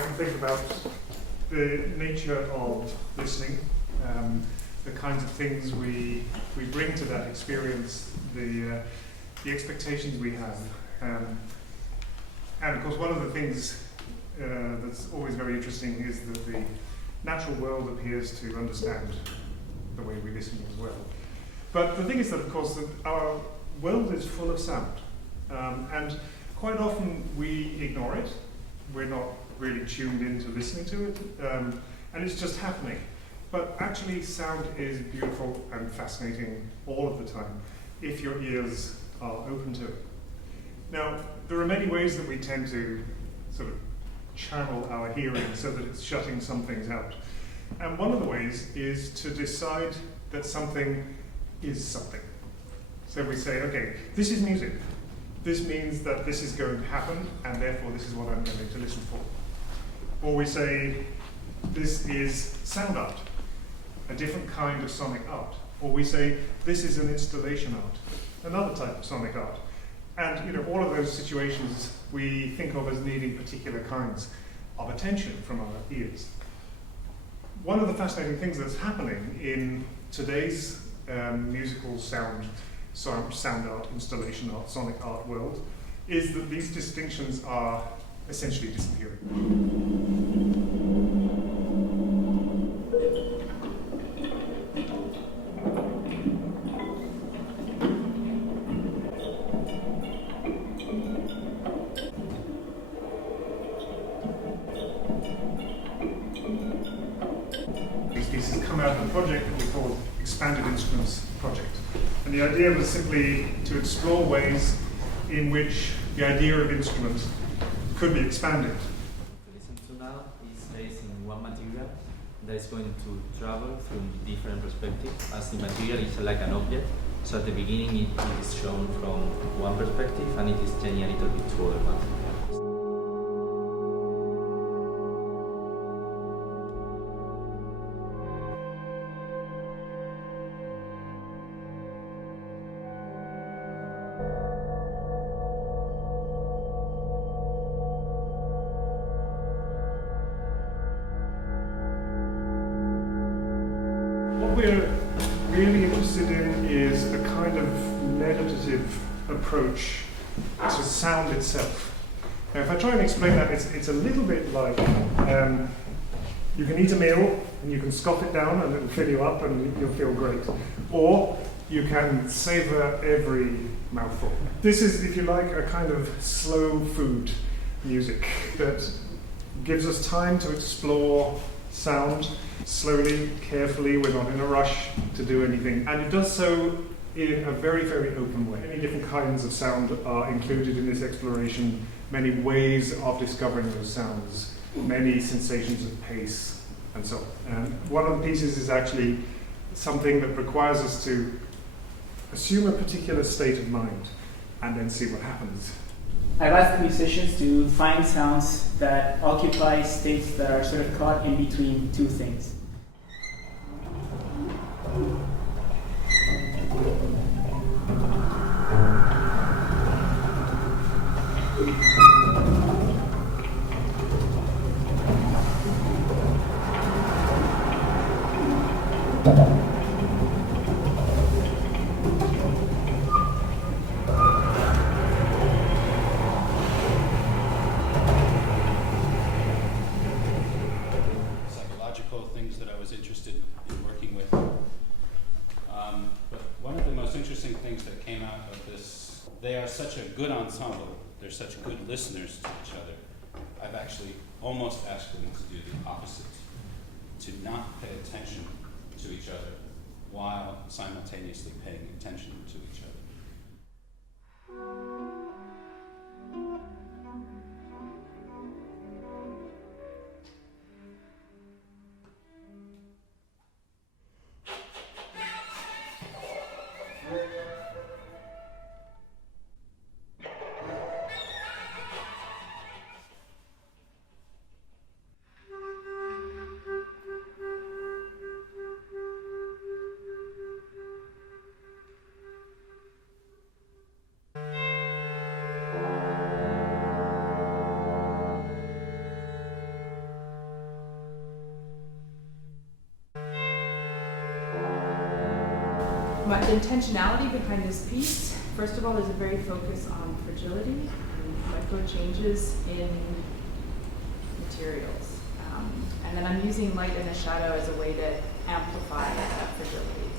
can think about the nature of listening, the kinds of things we bring to that experience, the expectations we have. And of course, one of the things that's always very interesting is that the natural world appears to understand the way we listen as well. But the thing is that, of course, that our world is full of sound. And quite often we ignore it. We're not really tuned into listening to it. And it's just happening. But actually, sound is beautiful and fascinating all of the time, if your ears are open to it. Now, there are many ways that we tend to sort of channel our hearing so that it's shutting some things out. And one of the ways is to decide that something is something. So we say, okay, this is music. This means that this is going to happen, and therefore this is what I'm going to listen for. Or we say, this is sound art, a different kind of sonic art. Or we say, this is an installation art, another type of sonic art. And all of those situations we think of as needing particular kinds of attention from our ears. One of the fascinating things that's happening in today's musical sound art, installation art, sonic art world is that these distinctions are essentially disappearing. These pieces come out of a project that we call Expanded Instruments Project. And the idea was simply to explore ways in which the idea of instrument could be expanded. To listen to now is based in one material that is going to travel through different perspectives, as the material is like an object. So at the beginning it is shown from one perspective and it is changing a little bit to other materials. What we're really interested in is a kind of meditative approach to sound itself. Now, if I try and explain that, it's a little bit like you can eat a meal and you can scoff it down and it'll fill you up and you'll feel great. Or you can savor every mouthful. This is, if you like, a kind of slow food music that gives us time to explore sound slowly, carefully. We're not in a rush to do anything. And it does so in a very, very open way. Many different kinds of sound are included in this exploration, many ways of discovering those sounds, many sensations of pace, and so on. One of the pieces is actually something that requires us to assume a particular state of mind and then see what happens. I've asked musicians to find sounds that occupy states that are sort of caught in between two things. Things that I was interested in working with. But one of the most interesting things that came out of this, they are such a good ensemble, they're such good listeners to each other. I've actually almost asked them to do the opposite, to not pay attention to each other while simultaneously paying attention to each other. the intentionality behind this piece, first of all, there's a very focus on fragility and micro changes in materials. And then I'm using light and a shadow as a way to amplify that fragility.